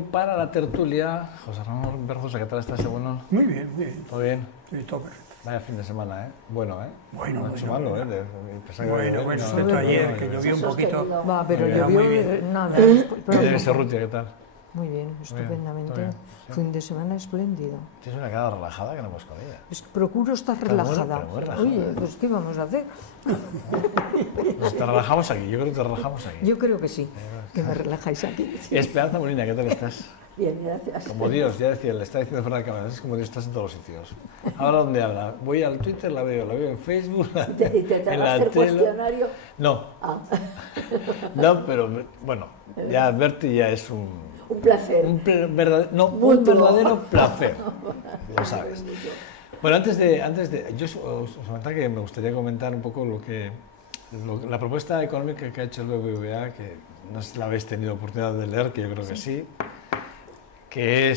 Para la tertulia, José Ramón Berzosa, ¿qué tal estás? Bueno. Muy bien, muy bien. ¿Todo bien? Sí, todo perfecto. Vaya fin de semana, ¿eh? Bueno, ¿eh? Bueno, malo, ¿eh? Bueno, excepto ayer, que llovió un poquito. Va, pero llovió nada. ¿Debe ser Rutia, qué tal? Muy bien, estupendamente. Bien, sí. Fin de semana espléndido. Tienes una cara relajada que no puedes con ella. Es que procuro estar relajada. Pero muy relajada. Oye, pues ¿qué vamos a hacer? Pues te relajamos aquí, yo creo que te relajamos aquí. Yo creo que sí, que me relajáis aquí. Esperanza Molina, ¿qué tal estás? Bien, gracias. Como Dios, ya decía, le está diciendo fuera de cámara, es como Dios, estás en todos los sitios. Ahora, ¿dónde habla? Voy al Twitter, la veo en Facebook, ¿Y te tragaste el cuestionario? No. Ah. No, pero bueno, ya verte ya es un placer. un verdadero placer, lo sabes. Bueno, antes de yo os comentaba que me gustaría comentar un poco la propuesta económica que ha hecho el BBVA, que no sé si la habéis tenido oportunidad de leer, que yo creo que sí, que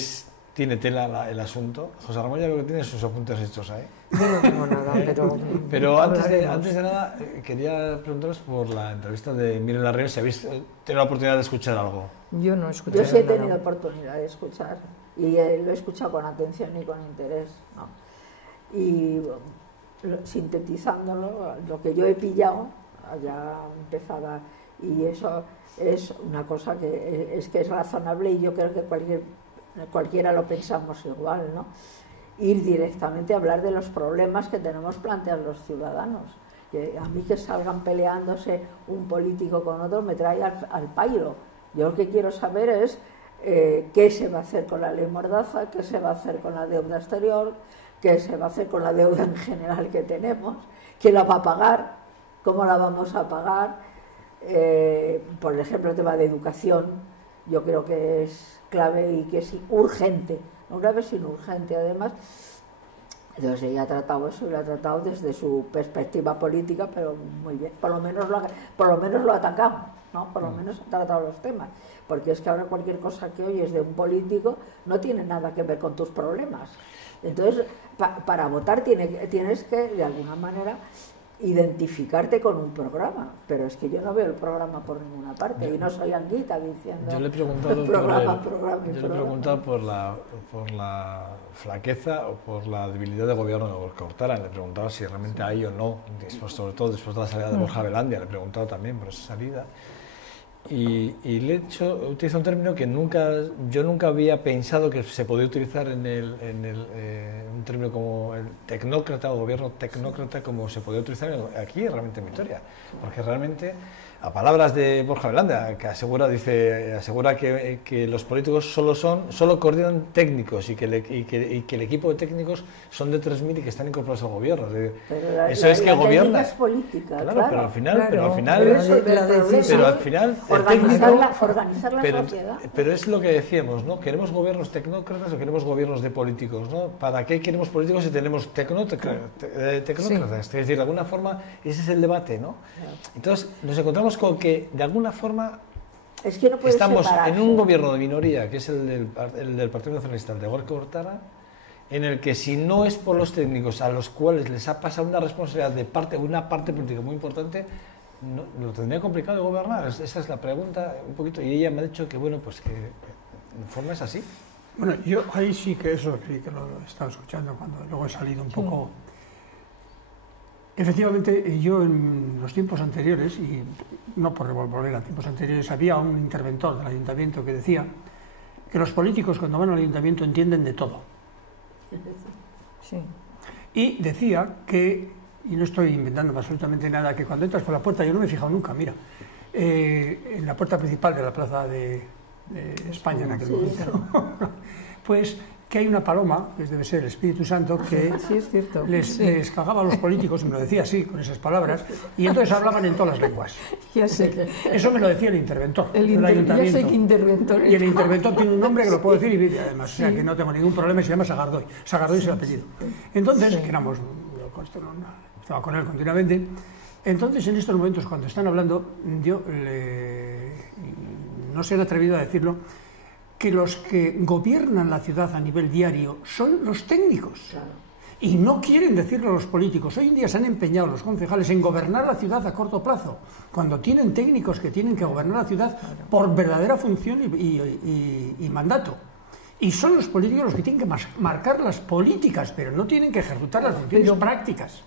tiene tela el asunto. José Ramón ya veo que tiene sus apuntes hechos ahí. Yo no tengo nada, pero antes de nada, quería preguntaros por la entrevista de Miren Larrión, si habéis tenido la oportunidad de escuchar algo. Yo no he escuchado. Yo sí he tenido oportunidad de escuchar y lo he escuchado con atención y con interés, ¿no? Y sintetizándolo, lo que yo he pillado, ya empezaba, y eso es una cosa que es razonable y yo creo que cualquiera lo pensamos igual, ¿no? Ir directamente a hablar de los problemas que tenemos planteados los ciudadanos. Que a mí que salgan peleándose un político con otro me trae al pairo. Yo lo que quiero saber es qué se va a hacer con la ley Mordaza, qué se va a hacer con la deuda exterior, qué se va a hacer con la deuda en general que tenemos, quién la va a pagar, cómo la vamos a pagar. Por ejemplo, el tema de educación, yo creo que es clave y que es urgente, no grave sino urgente además. Entonces ella ha tratado eso y lo ha tratado desde su perspectiva política, pero muy bien, por lo menos lo ha atacado, ¿no? Por lo menos ha tratado los temas, porque es que ahora cualquier cosa que oyes de un político no tiene nada que ver con tus problemas. Entonces, para votar tienes que, de alguna manera, identificarte con un programa, pero es que yo no veo el programa por ninguna parte y no soy Anguita diciendo yo le he preguntado por la flaqueza o por la debilidad del gobierno de Gorka Urtaran. Le he preguntado si realmente hay o no, sobre todo después de la salida de Borja Belandia, le he preguntado también por esa salida. Y le he utilizado un término que yo nunca había pensado que se podía utilizar en un término como el tecnócrata o gobierno tecnócrata, como se podía utilizar aquí realmente en Vitoria, porque realmente a palabras de Borja Belandia, que asegura que los políticos solo coordinan técnicos y que el equipo de técnicos son de 3.000 y que están incorporados al gobierno. Eso es que gobierna. Es política, claro, claro. Pero al final organizar la sociedad. Pero es lo que decíamos, ¿no? ¿Queremos gobiernos tecnócratas o queremos gobiernos de políticos, ¿no? ¿Para qué queremos políticos si tenemos tecnócratas? Sí. Es decir, de alguna forma ese es el debate, ¿no? Entonces nos encontramos con que de alguna forma es que no estamos en un gobierno de minoría, que es el del Partido Nacionalista, el de Gorka Urtaran, en el que si no es por los técnicos a los cuales les ha pasado una responsabilidad de una parte política muy importante, lo tendría complicado de gobernar. Esa es la pregunta un poquito, y ella me ha dicho que bueno, pues que en forma es así. Bueno, yo ahí sí que eso sí que lo he estado escuchando cuando luego he salido un poco. Efectivamente, yo en los tiempos anteriores, y no por volver a tiempos anteriores, había un interventor del ayuntamiento que decía que los políticos cuando van al ayuntamiento entienden de todo. Sí. Y decía que, y no estoy inventando absolutamente nada, que cuando entras por la puerta, yo no me he fijado nunca, mira, en la puerta principal de la plaza de España en aquel momento, pues que hay una paloma, que debe ser el Espíritu Santo, que sí, es cierto. les cagaba a los políticos, y me lo decía así, con esas palabras, y entonces hablaban en todas las lenguas. Ya sé. Eso me lo decía el interventor del ayuntamiento. Ya sé que interventor. Y el interventor tiene un nombre que lo puedo decir, y además, o sea, que no tengo ningún problema, se llama Sagardoy. Sagardoy es el apellido. Entonces, que éramos, estaba con él continuamente, entonces en estos momentos cuando están hablando, yo no se han atrevido a decirlo, que los que gobiernan la ciudad a nivel diario son los técnicos. Claro. Y no quieren decirlo los políticos. Hoy en día se han empeñado los concejales en gobernar la ciudad a corto plazo, cuando tienen técnicos que tienen que gobernar la ciudad por verdadera función y mandato. Y son los políticos los que tienen que marcar las políticas, pero no tienen que ejecutar las funciones prácticas.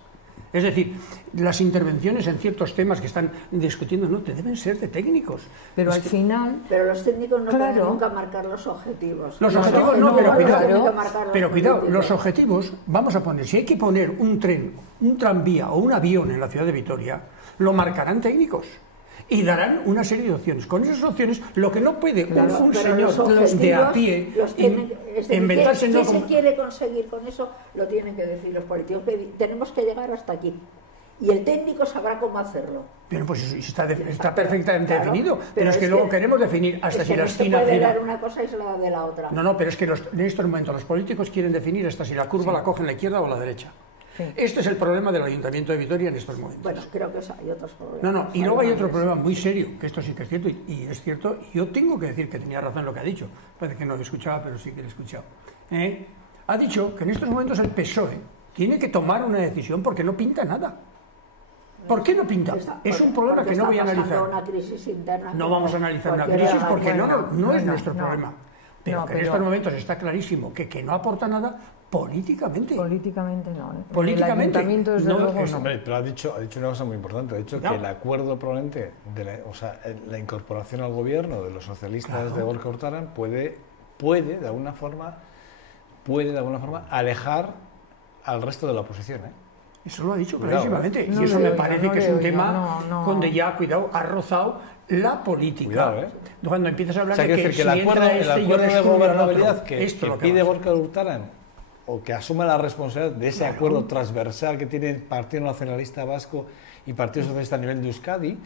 Es decir, las intervenciones en ciertos temas que están discutiendo no te deben ser de técnicos. Pero al final... Pero los técnicos no pueden nunca marcar los objetivos. Los objetivos no, pero cuidado. Pero cuidado, los objetivos, vamos a poner, si hay que poner un tren, un tranvía o un avión en la ciudad de Vitoria, lo marcarán técnicos. Y darán una serie de opciones. Con esas opciones, lo que no puede un señor de a pie inventarse... ¿Qué se quiere conseguir con eso? Lo tienen que decir los políticos. Tenemos que llegar hasta aquí. Y el técnico sabrá cómo hacerlo. Pero pues está perfectamente definido. Pero es que luego queremos definir hasta si la esquina... No se puede dar una cosa aislada de la otra. No, pero es que en estos momentos los políticos quieren definir hasta si la curva la cogen a la izquierda o a la derecha. Sí. Este es el problema del Ayuntamiento de Vitoria en estos momentos. Bueno, creo que hay otros problemas. No, y luego hay otro problema muy serio, que esto sí que es cierto, y es cierto, y yo tengo que decir que tenía razón en lo que ha dicho. Parece que no lo escuchaba, pero sí que lo he escuchado. Ha dicho que en estos momentos el PSOE tiene que tomar una decisión porque no pinta nada. ¿Por qué no pinta? Es un problema que no voy a analizar. Una crisis interna. No vamos a analizar una crisis porque no es nuestro problema. Pero que en estos momentos está clarísimo que no aporta nada políticamente. Políticamente no. Políticamente no. Pero ha dicho una cosa muy importante. Ha dicho que el acuerdo probablemente, la incorporación al gobierno de los socialistas de Gorka Urtaran puede de alguna forma alejar al resto de la oposición. Eso lo ha dicho clarísimamente. Y eso me parece que es un tema donde ya, cuidado, ha rozado la política. Cuidado, Cuando empiezas a hablar de que el acuerdo de gobernabilidad que pide Gorka Urtaran, o que asuma la responsabilidad de ese acuerdo transversal que tiene el Partido Nacionalista Vasco y Partido Socialista a nivel de Euskadi,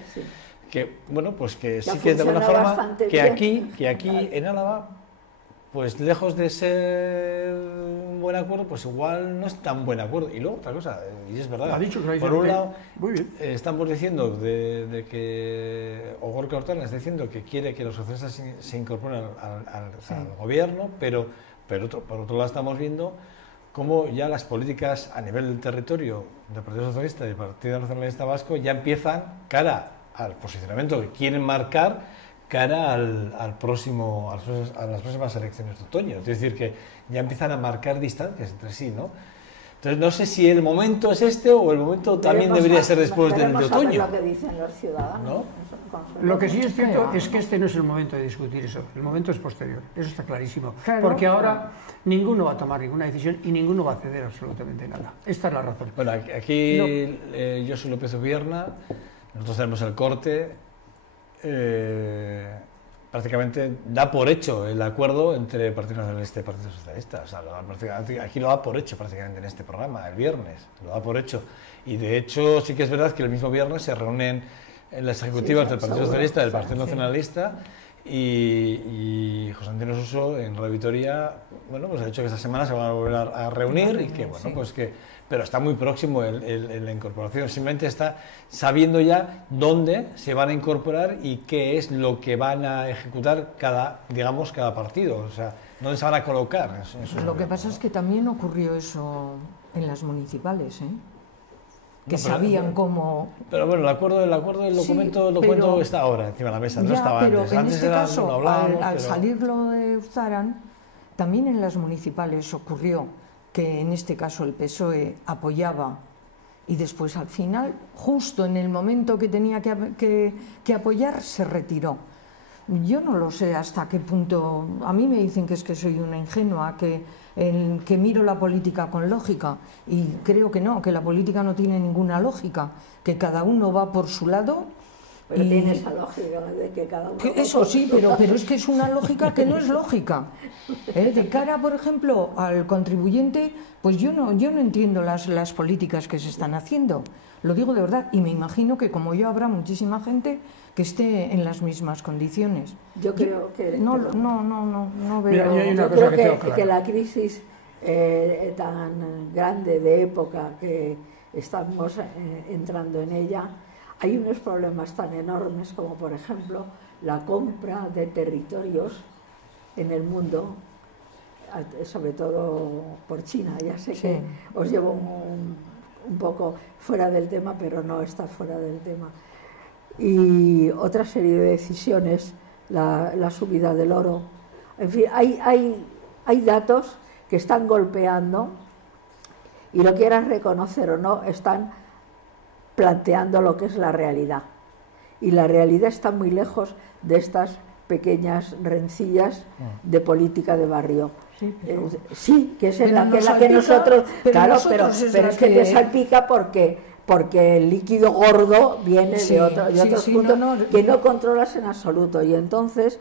que bueno, pues que sí que de alguna forma que aquí en Álava, pues lejos de ser un buen acuerdo, pues igual no es tan buen acuerdo. Y luego otra cosa, y es verdad, por un lado estamos diciendo de que Gorka Urtaran está diciendo que quiere que los socialistas se incorporen al gobierno, pero por otro lado estamos viendo cómo ya las políticas a nivel del territorio del Partido Socialista y del Partido Nacionalista Vasco ya empiezan cara al posicionamiento que quieren marcar cara a las próximas elecciones de otoño. Es decir, que ya empiezan a marcar distancias entre sí, ¿no? Entonces, no sé si el momento es este o el momento también debería ser después del otoño. Lo que dicen los ciudadanos, ¿no? Lo que sí es cierto es que este no es el momento de discutir eso, el momento es posterior, eso está clarísimo. Porque ahora ninguno va a tomar ninguna decisión y ninguno va a ceder absolutamente nada. Esta es la razón. Bueno, aquí Josu López Ubierna, nosotros tenemos el corte, prácticamente da por hecho el acuerdo entre el Partido Nacionalista y el Partido Socialista. O sea, aquí lo da por hecho prácticamente en este programa, el viernes, lo da por hecho. Y de hecho sí que es verdad que el mismo viernes se reúnen las ejecutivas del Partido Socialista y del Partido Nacionalista y José Antonio Suso en Radio Vitoria, bueno, pues ha dicho que esta semana se van a volver a reunir y que, bueno, pues que... Pero está muy próximo la incorporación, simplemente está sabiendo ya dónde se van a incorporar y qué es lo que van a ejecutar cada partido, o sea, dónde se van a colocar. Lo que pasa es que también ocurrió eso en las municipales, que sabían cómo... Pero bueno, el acuerdo del documento está ahora encima de la mesa, no estaba pero antes. En antes este caso, al pero... salir lo de Urtaran, también en las municipales ocurrió que en este caso el PSOE apoyaba y después al final, justo en el momento que tenía que apoyar, se retiró. Yo no lo sé hasta qué punto, a mí me dicen que es que soy una ingenua, que miro la política con lógica y creo que no, que la política no tiene ninguna lógica, que cada uno va por su lado. Pero tiene esa lógica de que cada uno... Eso sí, pero es que es una lógica que no es lógica. De cara, por ejemplo, al contribuyente, pues yo no entiendo las políticas que se están haciendo. Lo digo de verdad, y me imagino que como yo habrá muchísima gente que esté en las mismas condiciones. Yo creo que... No veo... Mira, yo creo que la crisis tan grande de época que estamos entrando en ella, hay unos problemas tan enormes como, por ejemplo, la compra de territorios en el mundo sobre todo por China. Ya sé que os llevo un poco fuera del tema, pero no está fuera del tema. Y otra serie de decisiones, la subida del oro. En fin, hay datos que están golpeando y lo quieras reconocer o no, están planteando lo que es la realidad. Y la realidad está muy lejos de estas pequeñas rencillas de política de barrio. Sí, que es en la que nosotros... Claro, pero es que te salpica porque el líquido gordo viene de otros puntos que no controlas en absoluto. Y entonces,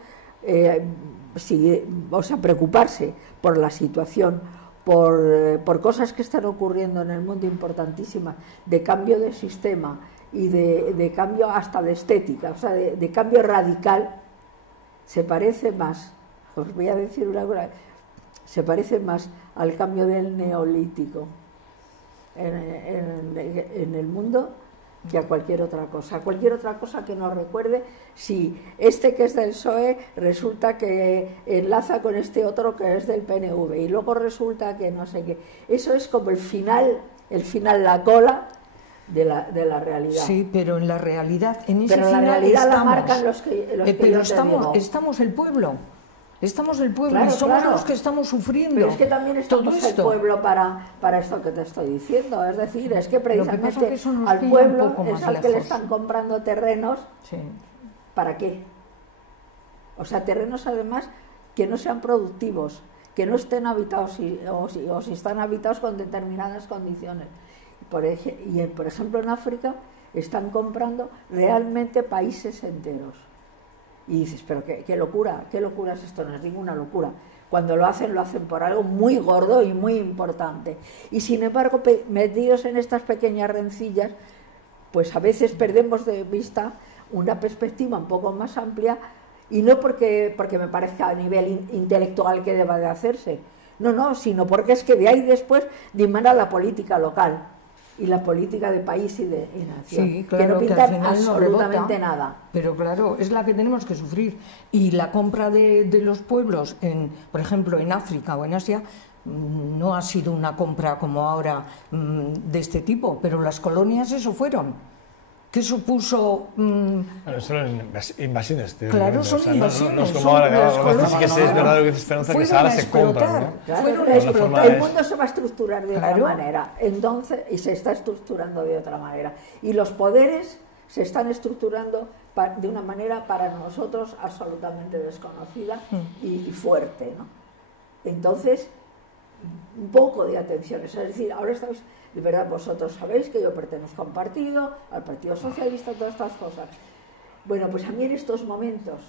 preocuparse por la situación, por cosas que están ocurriendo en el mundo importantísimas, de cambio de sistema y de cambio hasta de estética, o sea, de cambio radical, se parece más, os voy a decir una cosa, se parece más al cambio del neolítico en el mundo que a cualquier otra cosa que nos recuerde si este que es del PSOE resulta que enlaza con este otro que es del PNV y luego resulta que no sé qué. Eso es como el final, la cola de la realidad. Sí, pero en la realidad, en ese pero final la realidad estamos, la marcan los que pero yo te digo. estamos el pueblo. Estamos el pueblo, claro, y somos claro. los que estamos sufriendo. Pero es que también estamos el pueblo para esto que te estoy diciendo. Es decir, es que precisamente al pueblo es al que le están comprando terrenos. Sí. ¿Para qué? O sea, terrenos además que no sean productivos, que no estén habitados o si están habitados con determinadas condiciones. Por ejemplo, en África están comprando realmente países enteros. Y dices, pero qué locura es esto, no es ninguna locura. Cuando lo hacen por algo muy gordo y muy importante. Y sin embargo, metidos en estas pequeñas rencillas, pues a veces perdemos de vista una perspectiva un poco más amplia, y no porque me parezca a nivel intelectual que deba de hacerse, no, sino porque es que de ahí después dimana la política local y la política de país y de nación, sí, claro, que no pintan absolutamente rebota, nada. Pero claro, es la que tenemos que sufrir. Y la compra de los pueblos, por ejemplo, en África o en Asia, no ha sido una compra como ahora de este tipo, pero las colonias eso fueron. ¿Qué supuso? Bueno, son invasiones. Claro, son invasiones. No es como ahora, sí que es verdad lo que dice Esperanza, que ahora se compran, ¿no? Claro, el mundo se va a estructurar de otra manera, entonces, y se está estructurando de otra manera. Y los poderes se están estructurando de una manera para nosotros absolutamente desconocida y fuerte, ¿no? Entonces, un poco de atención. Es decir, ahora estamos... De verdad, vosotros sabéis que yo pertenezco a un partido, al Partido Socialista, todas estas cosas. Bueno, pues a mí en estos momentos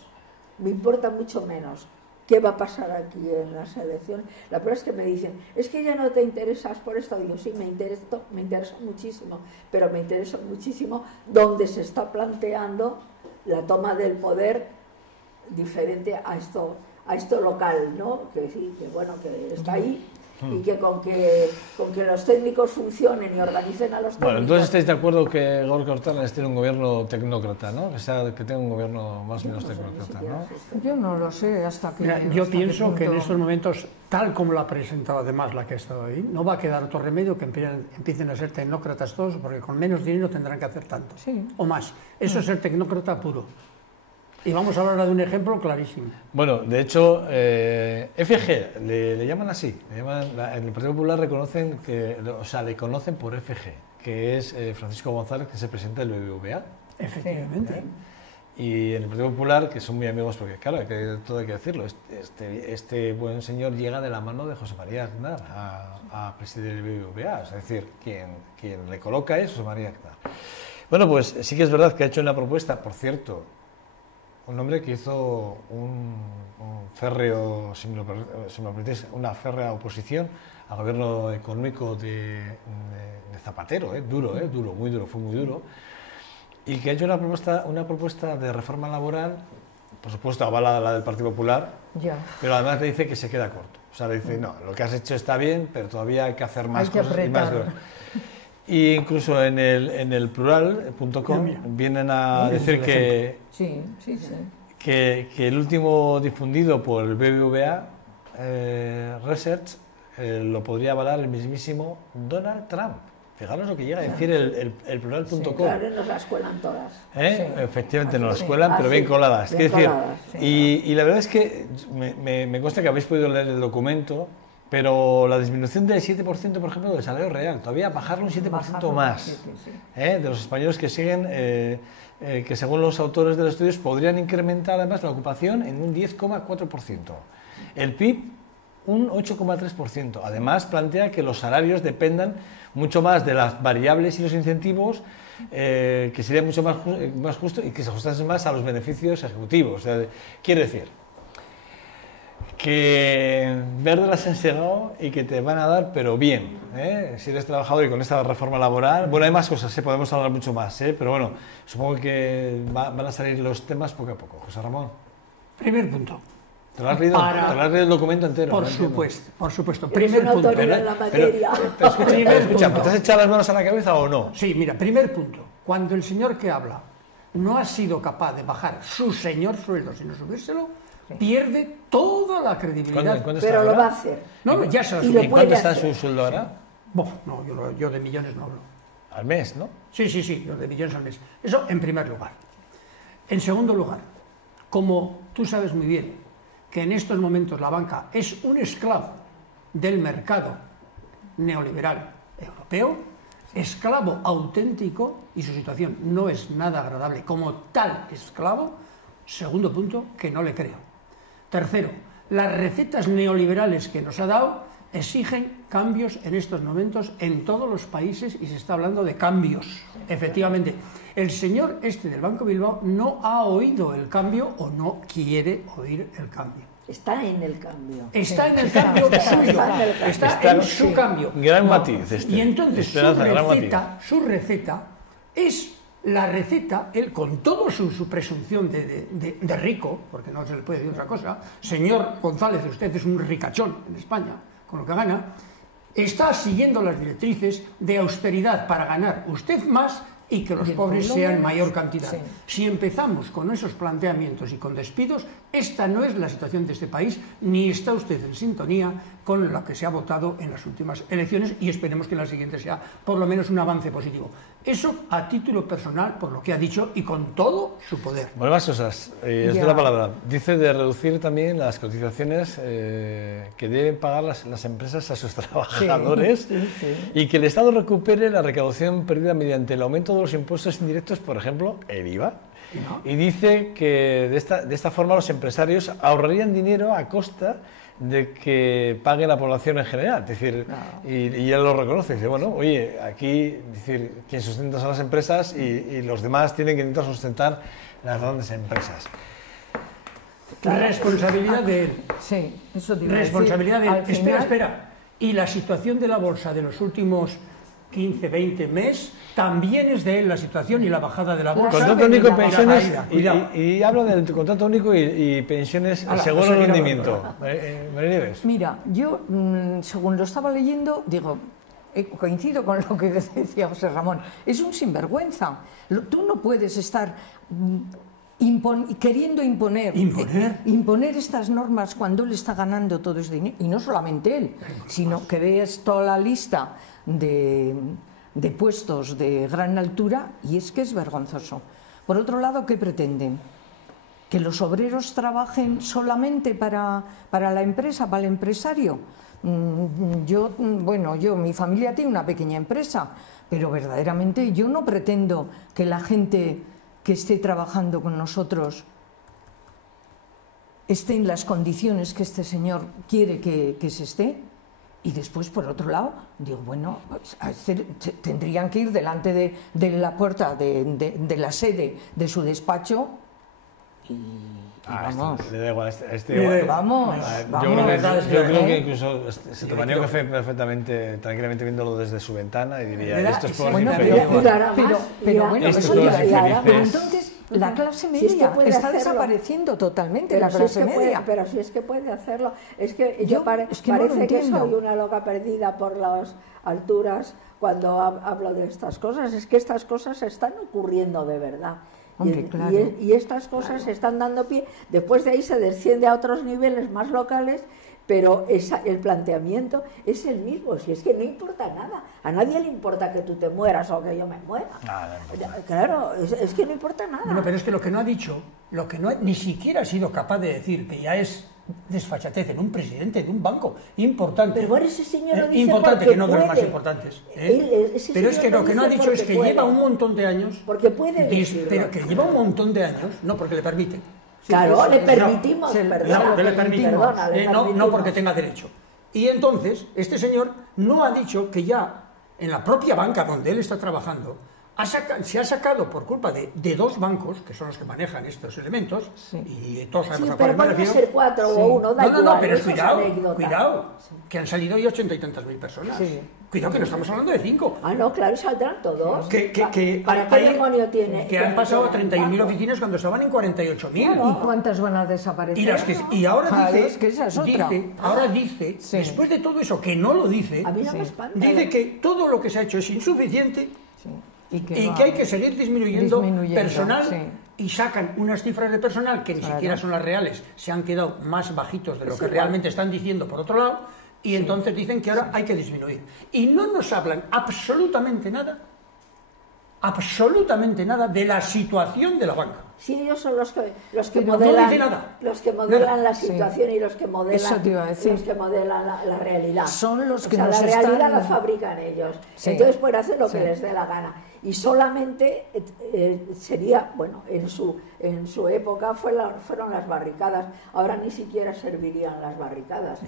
me importa mucho menos qué va a pasar aquí en las elecciones. La verdad es que me dicen, es que ya no te interesas por esto. Digo, sí, me interesa muchísimo, pero me interesa muchísimo donde se está planteando la toma del poder diferente a esto local, ¿no? Que sí, que bueno, que está ahí. Y que con que los técnicos funcionen y organicen a los técnicos... Bueno, entonces estáis de acuerdo que Gorka Hortal tiene un gobierno tecnócrata, ¿no? Que tenga un gobierno más o menos tecnócrata, ¿no? Yo no lo sé hasta que... Mira, yo pienso que en estos momentos, tal como lo ha presentado además la que ha estado ahí, no va a quedar otro remedio que empiecen a ser tecnócratas todos, porque con menos dinero tendrán que hacer tanto, o más. Eso es ser tecnócrata puro. Y vamos a hablar de un ejemplo clarísimo. Bueno, de hecho, FG, le llaman así. En el Partido Popular reconocen le conocen por FG, que es Francisco González, que es el presidente del BBVA. Efectivamente. Y en el Partido Popular, que son muy amigos, porque claro, todo hay que decirlo, este buen señor llega de la mano de José María Aznar a presidir el BBVA. Es decir, quien le coloca es José María Aznar. Bueno, pues sí que es verdad que ha hecho una propuesta, por cierto, un hombre que hizo un férreo, si me lo permitís, una férrea oposición al gobierno económico de Zapatero, duro, muy duro, fue muy duro, y que ha hecho una propuesta de reforma laboral, por supuesto avala la del Partido Popular, pero además le dice que se queda corto. O sea, le dice, no, lo que has hecho está bien, pero todavía hay que hacer más cosas y más. Y incluso en el plural.com vienen a decir que el último difundido por el BBVA Research lo podría avalar el mismísimo Donald Trump. Fijaros lo que llega a decir el plural.com. Sí, claro, nos las cuelan todas. Sí. Efectivamente, nos las cuelan, pero bien coladas. Bien coladas, y la verdad es que me consta que habéis podido leer el documento, pero la disminución del 7%, por ejemplo, del salario real, todavía bajarlo un 7% más, de los españoles que siguen, que según los autores de los estudios podrían incrementar además la ocupación en un 10,4%. El PIB un 8,3%. Además, plantea que los salarios dependan mucho más de las variables y los incentivos, que sería mucho más justo y que se ajustasen más a los beneficios ejecutivos. O sea, quiero decir que verde las han llegado y que te van a dar, pero bien, si eres trabajador y con esta reforma laboral. Bueno, hay más cosas, podemos hablar mucho más, pero bueno, supongo que van a salir los temas poco a poco. José Ramón. Primer punto. ¿Te lo has leído el documento entero? Por supuesto. Primer punto. En la materia. Escucha, ¿te has echado las manos a la cabeza o no? Sí, mira, primer punto. Cuando el señor que habla no ha sido capaz de bajar su señor sueldo, sino subírselo, pierde toda la credibilidad. ¿Cuándo pero ahora? Lo va a hacer. No, ya se lo subió. ¿En cuánto está su sueldo ahora? No, yo de millones no hablo. Al mes, ¿no? Sí, yo de millones al mes. Eso en primer lugar. En segundo lugar, como tú sabes muy bien, que en estos momentos la banca es un esclavo del mercado neoliberal europeo, esclavo auténtico, y su situación no es nada agradable como tal esclavo. Segundo punto, que no le creo. Tercero, las recetas neoliberales que nos ha dado exigen cambios en estos momentos en todos los países, y se está hablando de cambios. Efectivamente, el señor del Banco Bilbao no ha oído el cambio o no quiere oír el cambio. Está en el cambio. Está en el cambio suyo. Está en su cambio. Gran matiz. Y entonces su receta es la receta, él con toda su presunción de rico, porque no se le puede decir otra cosa, señor González, usted es un ricachón en España, con lo que gana, está siguiendo las directrices de austeridad para ganar usted más y que los pobres sean mayor cantidad. Sí. Si empezamos con esos planteamientos y con despidos, esta no es la situación de este país, ni está usted en sintonía con lo que se ha votado en las últimas elecciones, y esperemos que en la siguiente sea por lo menos un avance positivo. Eso a título personal, por lo que ha dicho, y con todo su poder. Bueno, más cosas. Es de la palabra. Dice de reducir también las cotizaciones que deben pagar las empresas a sus trabajadores, y que el Estado recupere la recaudación perdida mediante el aumento de los impuestos indirectos, por ejemplo, el IVA. Y dice que de esta forma los empresarios ahorrarían dinero a costa de que pague la población en general. Es decir, y él lo reconoce, dice, bueno, oye, aquí quien sustenta son las empresas, y los demás tienen que intentar sustentar las grandes empresas. Responsabilidad de él. Sí, eso te iba a responsabilidad decir. de él. Espera. Y la situación de la bolsa de los últimos 15, 20 meses, también es de él la situación y la bajada de la bolsa. Contrato único y pensiones, y habla del contrato único y pensiones según el rendimiento. Mira, yo, según lo estaba leyendo, digo, coincido con lo que decía José Ramón, es un sinvergüenza. Tú no puedes estar queriendo imponer estas normas cuando él está ganando todo ese dinero, y no solamente él, sino que ves toda la lista de puestos de gran altura, y es que es vergonzoso. Por otro lado, ¿qué pretenden? ¿Que los obreros trabajen solamente para la empresa, para el empresario? Mi familia tiene una pequeña empresa, pero verdaderamente yo no pretendo que la gente que esté trabajando con nosotros esté en las condiciones que este señor quiere que se esté. Y después, por otro lado, digo, bueno, pues, tendrían que ir delante de la puerta de la sede de su despacho y vamos. Le da igual, vamos. Yo creo que incluso se tomaría un café perfectamente, tranquilamente, viéndolo desde su ventana, y diría, esto es por pero bueno, pero entonces la clase media está desapareciendo totalmente, la clase media. Pero si es que puede hacerlo. Es que yo parece que soy una loca perdida por las alturas cuando hablo de estas cosas. Es que estas cosas están ocurriendo de verdad. Hombre, y estas cosas se están dando pie. Después de ahí se desciende a otros niveles más locales, pero el planteamiento es el mismo, si es que no importa nada, a nadie le importa que tú te mueras o que yo me muera. Claro, es que no importa nada. Bueno, pero es que lo que no ha dicho, ni siquiera ha sido capaz de decir, que ya es desfachatez en un presidente de un banco importante. Pero bueno, ese señor lo dice importante, que no de los más puede. importantes. Pero es que lo que no ha dicho es que lleva un montón de años. Porque puede decirlo. Pero que lleva un montón de años, no porque le permite. Claro, le permitimos, no porque tenga derecho. Y entonces, este señor no ha dicho que ya en la propia banca donde él está trabajando, se ha sacado por culpa de dos bancos, que son los que manejan estos elementos, y todos sabemos a cuál me refiero. Ser 4 o 1, da igual. No, pero cuidado, que han salido hoy 80 y tantas mil personas. Cuidado, que no estamos hablando de 5. No, claro, saldrán todos. ¿Para qué demonio tiene? Que han pasado a 31.000 oficinas cuando estaban en 48.000. ¿Y cuántas van a desaparecer? Y ahora dice, que esa es otra. después de todo eso, que no lo dice, a mí no me espanta. dice que todo lo que se ha hecho es insuficiente. Y que hay que seguir disminuyendo personal, y sacan unas cifras de personal que ni siquiera son las reales, se han quedado más bajitos de lo que realmente están diciendo por otro lado, y entonces dicen que ahora hay que disminuir. Y no nos hablan absolutamente nada de la situación de la banca. Sí, ellos son los que modelan, la situación y los que modelan, la realidad. Son los que la realidad la fabrican ellos. Entonces pueden hacer lo que les dé la gana. Y solamente sería, bueno, en su época fueron las barricadas. Ahora ni siquiera servirían las barricadas.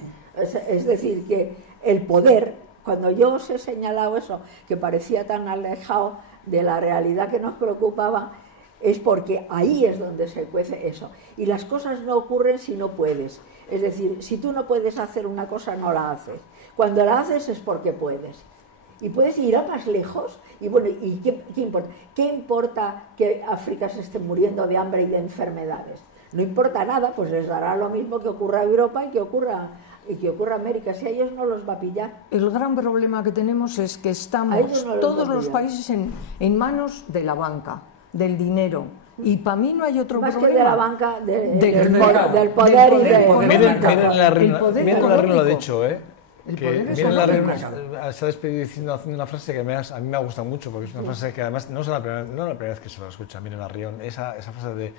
Es decir, que el poder, cuando yo os he señalado eso, que parecía tan alejado de la realidad que nos preocupaba, es porque ahí es donde se cuece eso. Y las cosas no ocurren si no puedes. Es decir, si tú no puedes hacer una cosa, no la haces. Cuando la haces es porque puedes. Y puedes ir a más lejos. Y bueno, ¿y qué importa? ¿Qué importa que África se esté muriendo de hambre y de enfermedades? No importa nada, pues les dará lo mismo que ocurra a Europa y que ocurra a América, si a ellos no los va a pillar. El gran problema que tenemos es que estamos todos los países en manos de la banca, del dinero. Y para mí no hay otro más problema. Que de la banca, del poder y de... Miren la reina lo ha dicho, Miren la reina se ha despedido haciendo una frase que a mí me ha gustado mucho, porque es una frase que además no es la primera vez que se la escucha. Miren la Rion, esa frase de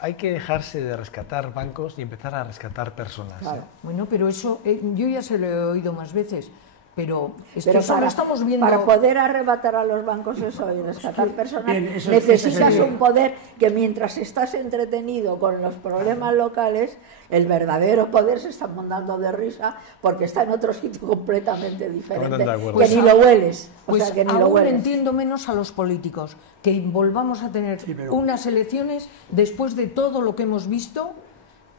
hay que dejarse de rescatar bancos y empezar a rescatar personas. Claro. Bueno, pero eso yo ya se lo he oído más veces, pero que eso lo estamos viendo. Para poder arrebatar a los bancos eso y rescatar personas, necesitas un poder que mientras estás entretenido con los problemas locales, el verdadero poder se está montando de risa porque está en otro sitio completamente diferente, que ni lo hueles. Aún entiendo menos a los políticos, que volvamos a tener unas elecciones después de todo lo que hemos visto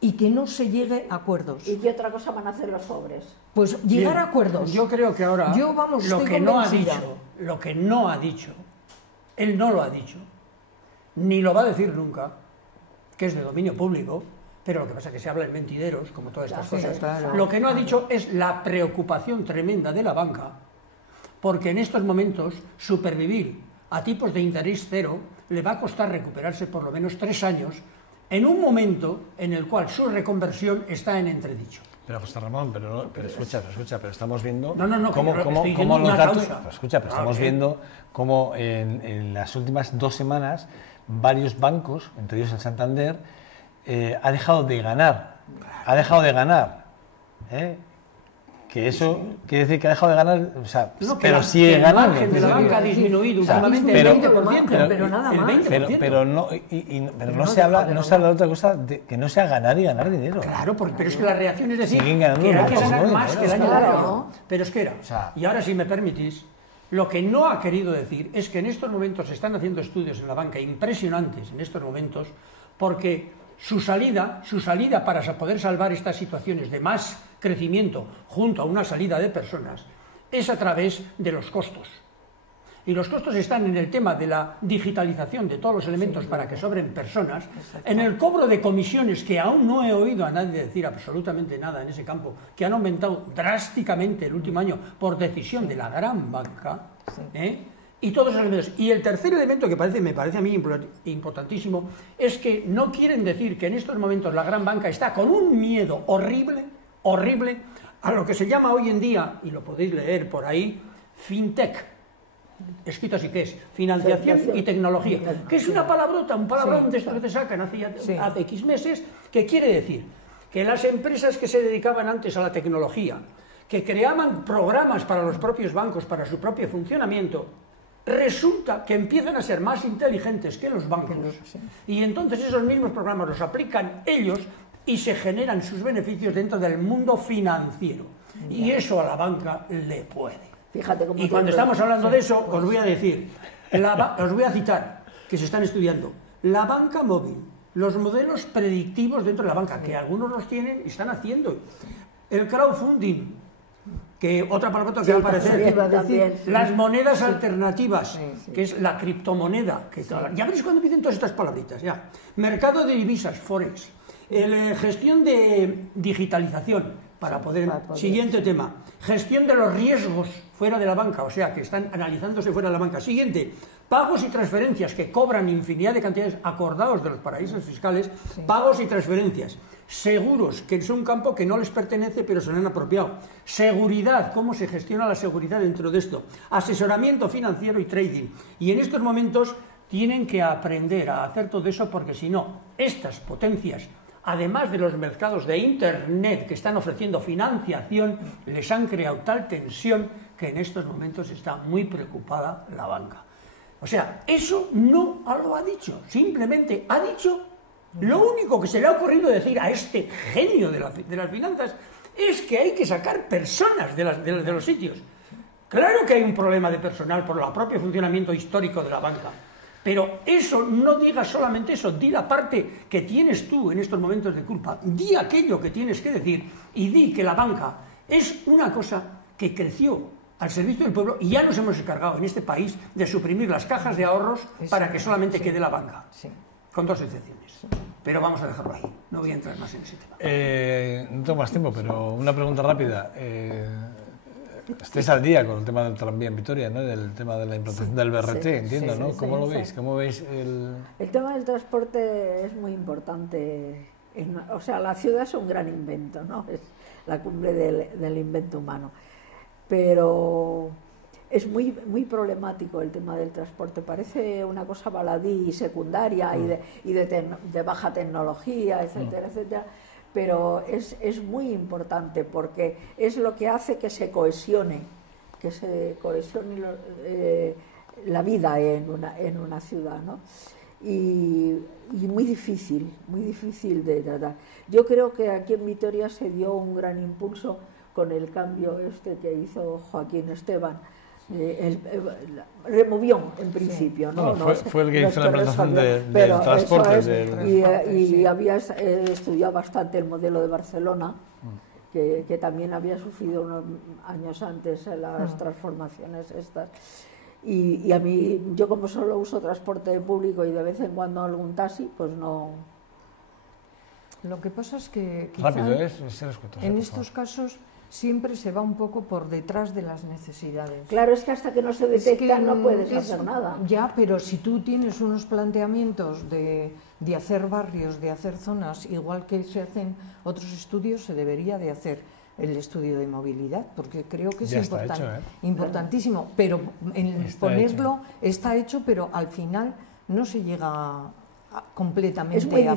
y que no se llegue a acuerdos. ¿Y qué otra cosa van a hacer los pobres? Pues llegar a acuerdos. Yo creo que ahora lo que no ha dicho, él no lo ha dicho, ni lo va a decir nunca, que es de dominio público, pero lo que pasa es que se habla en mentideros, como todas estas cosas. Claro. Lo que no ha dicho es la preocupación tremenda de la banca, porque en estos momentos supervivir a tipos de interés cero le va a costar recuperarse por lo menos 3 años, en un momento en el cual su reconversión está en entredicho. Pero José Ramón, pero escucha, pero estamos viendo cómo los datos... Pero estamos viendo cómo en las últimas 2 semanas varios bancos, entre ellos el Santander, ha dejado de ganar. Que eso quiere decir que ha dejado de ganar, pero sigue ganando. El margen de la banca ha disminuido últimamente el 20%, pero nada más. Pero no se habla de otra cosa, de que no sea ganar y ganar dinero. Claro, pero es que la reacción es decir, que era que ganar más que el año anterior. Pero es que era. Y ahora, si me permitís, lo que no ha querido decir es que en estos momentos se están haciendo estudios en la banca impresionantes en estos momentos, porque su salida para poder salvar estas situaciones de más crecimiento junto a una salida de personas es a través de los costos. Y los costos están en el tema de la digitalización de todos los elementos para que sobren personas, en el cobro de comisiones, que aún no he oído a nadie decir absolutamente nada en ese campo, que han aumentado drásticamente el último año por decisión de la gran banca, Y todos los elementos. Y el tercer elemento que me parece a mí importantísimo es que no quieren decir que en estos momentos la gran banca está con un miedo horrible, horrible, a lo que se llama hoy en día, y lo podéis leer por ahí, fintech, escrito así que es, financiación y tecnología, que es una palabrota, un palabrón de esto que te sacan hace X meses, que quiere decir que las empresas que se dedicaban antes a la tecnología, que creaban programas para los propios bancos, para su propio funcionamiento, resulta que empiezan a ser más inteligentes que los bancos, y entonces esos mismos programas los aplican ellos y se generan sus beneficios dentro del mundo financiero, y eso a la banca le puede. Fíjate cómo y cuando estamos hablando de eso, os voy a decir, os voy a citar, que se están estudiando, la banca móvil, los modelos predictivos dentro de la banca, que algunos los tienen y están haciendo, el crowdfunding, que otra palabra que va a aparecer, las monedas alternativas, que es la criptomoneda, que ya veréis cuando empiecen todas estas palabritas, ya. Mercado de divisas, forex, gestión de digitalización, para poder. Siguiente tema, gestión de los riesgos fuera de la banca, o sea, que están analizándose fuera de la banca. Siguiente, pagos y transferencias, que cobran infinidad de cantidades acordados de los paraísos fiscales, pagos y transferencias. Seguros, que es un campo que no les pertenece, pero se lo han apropiado. Seguridad, cómo se gestiona la seguridad dentro de esto. Asesoramiento financiero y trading. Y en estos momentos tienen que aprender a hacer todo eso, porque si no, estas potencias, además de los mercados de Internet que están ofreciendo financiación, les han creado tal tensión que en estos momentos está muy preocupada la banca. O sea, eso no lo ha dicho, simplemente ha dicho, lo único que se le ha ocurrido decir a este genio de las finanzas es que hay que sacar personas de los sitios. Claro que hay un problema de personal por el propio funcionamiento histórico de la banca. Pero eso, no digas solamente eso, di la parte que tienes tú en estos momentos de culpa, di aquello que tienes que decir y di que la banca es una cosa que creció al servicio del pueblo y ya nos hemos encargado en este país de suprimir las cajas de ahorros para que solamente quede la banca, con dos excepciones. Pero vamos a dejarlo ahí, no voy a entrar más en ese tema. No tengo más tiempo, pero una pregunta rápida. Estáis al día con el tema del tranvía en Vitoria, ¿no? Del tema de la implantación del BRT, entiendo, ¿no? ¿Cómo lo veis? ¿Cómo veis el tema del transporte es muy importante. O sea, la ciudad es un gran invento, ¿no? Es la cumbre del invento humano. Pero es muy, muy problemático el tema del transporte. Parece una cosa baladí y secundaria y de baja tecnología, etcétera, etcétera. Pero es muy importante porque es lo que hace que se cohesione la vida en una ciudad, ¿no? Y muy difícil de tratar. Yo creo que aquí en Vitoria se dio un gran impulso con el cambio que hizo Joaquín Esteban. Removió en principio, ¿no? Bueno, fue el que hizo la implantación del transporte. Y había estudiado bastante el modelo de Barcelona, que también había sufrido unos años antes las transformaciones estas. Y a mí, yo como solo uso transporte público y de vez en cuando algún taxi, pues no. Lo que pasa es que rápido, en estos casos siempre se va un poco por detrás de las necesidades. Claro, es que hasta que no se detectan no puedes hacer nada. Ya, pero si tú tienes unos planteamientos de hacer barrios, de hacer zonas, igual que se hacen otros estudios, se debería de hacer el estudio de movilidad, porque creo que es importantísimo, pero ponerlo está hecho, pero al final no se llega completamente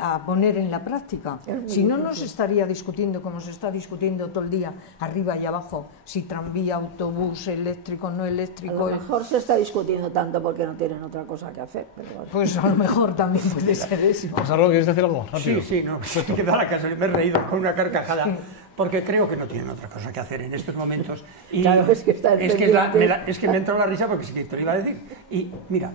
a poner en la práctica. Si no, no se estaría discutiendo como se está discutiendo todo el día, arriba y abajo, si tranvía, autobús, eléctrico, no eléctrico. A lo mejor se está discutiendo tanto porque no tienen otra cosa que hacer. Pero bueno. Pues a lo mejor también puede ser eso. Gonzalo, ¿quieres decir algo? Rápido. Sí, no, me da la casa, me he reído con una carcajada. Sí. Porque creo que no tienen otra cosa que hacer en estos momentos. Y claro, es que me entró la risa porque sí que te lo iba a decir. Y mira,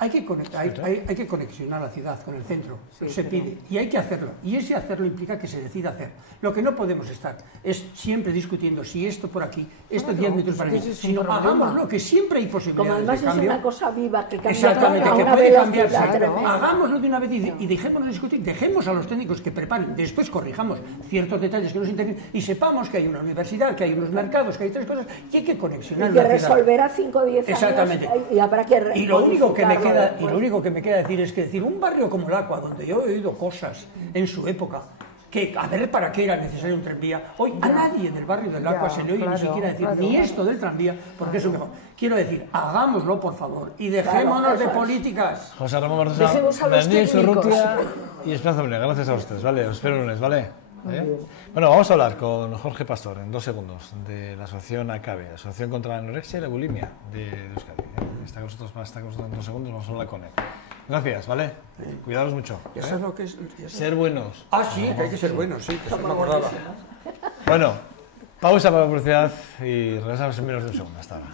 Hay que conexionar la ciudad con el centro, se pide, y hay que hacerlo. Y ese hacerlo implica que se decida hacer. Lo que no podemos estar es siempre discutiendo si esto por aquí, esto 10 metros para allí, sino hagámoslo, que siempre hay posibilidades. Como además de cambio. es una cosa viva que cambia. Exactamente, a que una puede velocidad cambiarse. tremenda. Hagámoslo de una vez y dejémonos de discutir, dejemos a los técnicos que preparen, después corrijamos ciertos detalles que nos interesen y sepamos que hay una universidad, que hay unos mercados, que hay tres cosas y hay que conexionar. Y que resolverá 5 o 10 años. Exactamente. Y habrá que Y lo único que me queda decir es que un barrio como Lacua, donde yo he oído cosas en su época, que a ver para qué era necesario un tranvía, hoy a nadie del barrio de Lacua se le oye ni siquiera decir ni esto del tranvía, porque eso es mejor. Quiero decir, hagámoslo por favor y dejémonos de políticas. José Ramón Martínez, Daniel Urrutia y Esperanza Molina, gracias a ustedes, ¿vale? Os espero el lunes, ¿vale? Bueno, vamos a hablar con Jorge Pastor en 2 segundos de la asociación ACABE, Asociación contra la Anorexia y la Bulimia de Euskadi. Está con nosotros en 2 segundos, vamos a hablar con él. Gracias, ¿vale? Cuidaros mucho. Eso es lo que es. Ser buenos. Ah, sí, que hay que ser buenos, sí, que eso me acordaba. Bueno, pausa para la publicidad y regresamos en menos de un segundo. Hasta ahora.